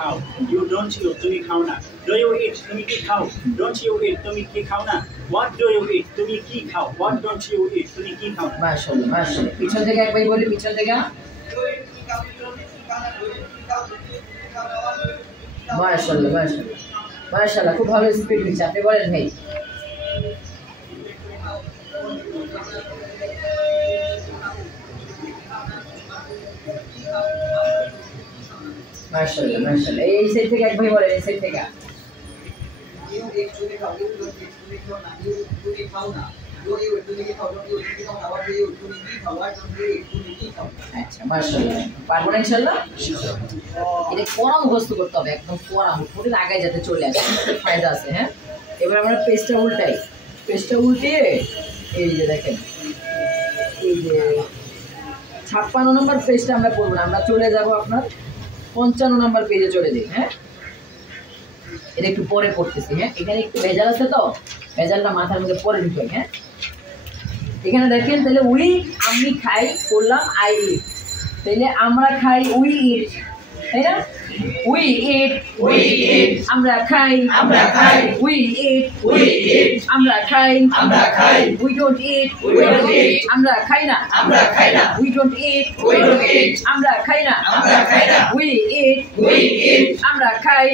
খাও you don't you তুমি খাও না do you eat তুমি কি খাও don't you eat তুমি কি খাও না what do you eat তুমি কি খাও what don't you eat তুমি কি খাও না মাশাআল্লাহ মাশাআল্লাহ পিছন থেকে একবার বলি পিছন থেকে মাশাআল্লাহ মাশাআল্লাহ মাশাআল্লাহ খুব ভালো স্পিড দিচ্ছে আপনি বলেন ভাই মাশাআল্লাহ মাশাআল্লাহ এই সাইড থেকে এক ভাই বলেন এই সাইড থেকে you eat তুমি খাও you don't eat তুমি খাও না you তুমি খাও না do you eat তুমি কি খাও don't you eat তুমি খাও না what do you তুমি কি খাও what don't you eat তুমি কি খাও আচ্ছা মাশাআল্লাহ পারবো না ইনশাআল্লাহ এটা কোরা মুখস্থ করতে হবে একদম কোরা মুখের আগে যাতে চলে আসে ফায়দা আছে হ্যাঁ এবার আমরা পেজটা উল্টিয়ে এই যে দেখেন এই যে 56 নম্বর পেজটা আমরা পড়ব না আমরা চলে যাব আপনার 55 নম্বর পেজে চলে যাই হ্যাঁ এটা একটু পরে পড়তেছি হ্যাঁ এখানে একটু ভেজাল আছে তো ভেজালটা মাথার মধ্যে পরে ঢুকে হ্যাঁ এখানে দেখেন তাহলে আমি খাই বললাম আই ইট তাহলে আমরা খাই উই ইট তাই না উই ইট আমরা খাই উই ইট আমরা খাই উই ডোন্ট ইট আমরা খাই না উই ডোন্ট ইট আমরা খাই না উই ইট আমরা খাই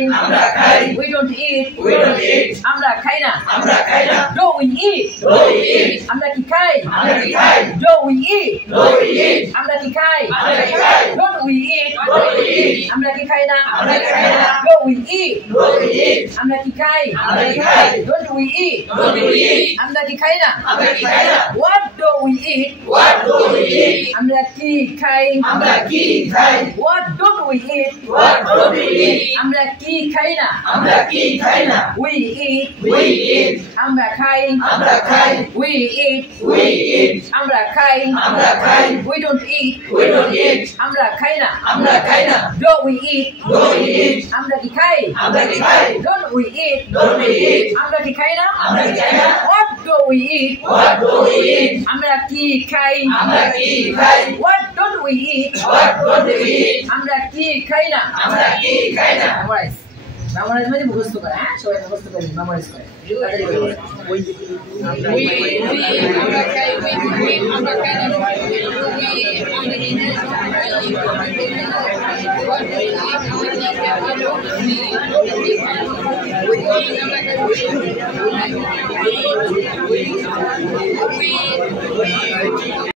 উই ডোন্ট ইট আমরা খাই না ডো উই ইট আমরা কি খাই ডো উই ইট আমরা কি খাই ডোন্ট উই ইট আমরা কি খাই না ডো উই ইট আমরা কি খাই ডোন্ট উই ইট আমরা কি খাই না হোয়াট ডু উই ইট আমরা কি খাই হোয়াট ডোন্ট উই ইট আমরা কি খাই না উই ইট আমরা খাই উই ইট আমরা খাই উই ডোন্ট ইট আমরা খাই না ডো উই ইট আমরা কি খাই ডোন্ট উই ইট আমরা কি খাই না হোয়াট ডু উই ইট আমরা কি খাই হোয়াট ডোন্ট উই ইট আমরা কি খাই না মেমোরাইজ মানে মুখস্থ করে হ্যাঁ সবাই মুখস্থ করে মেমোরাইজ করে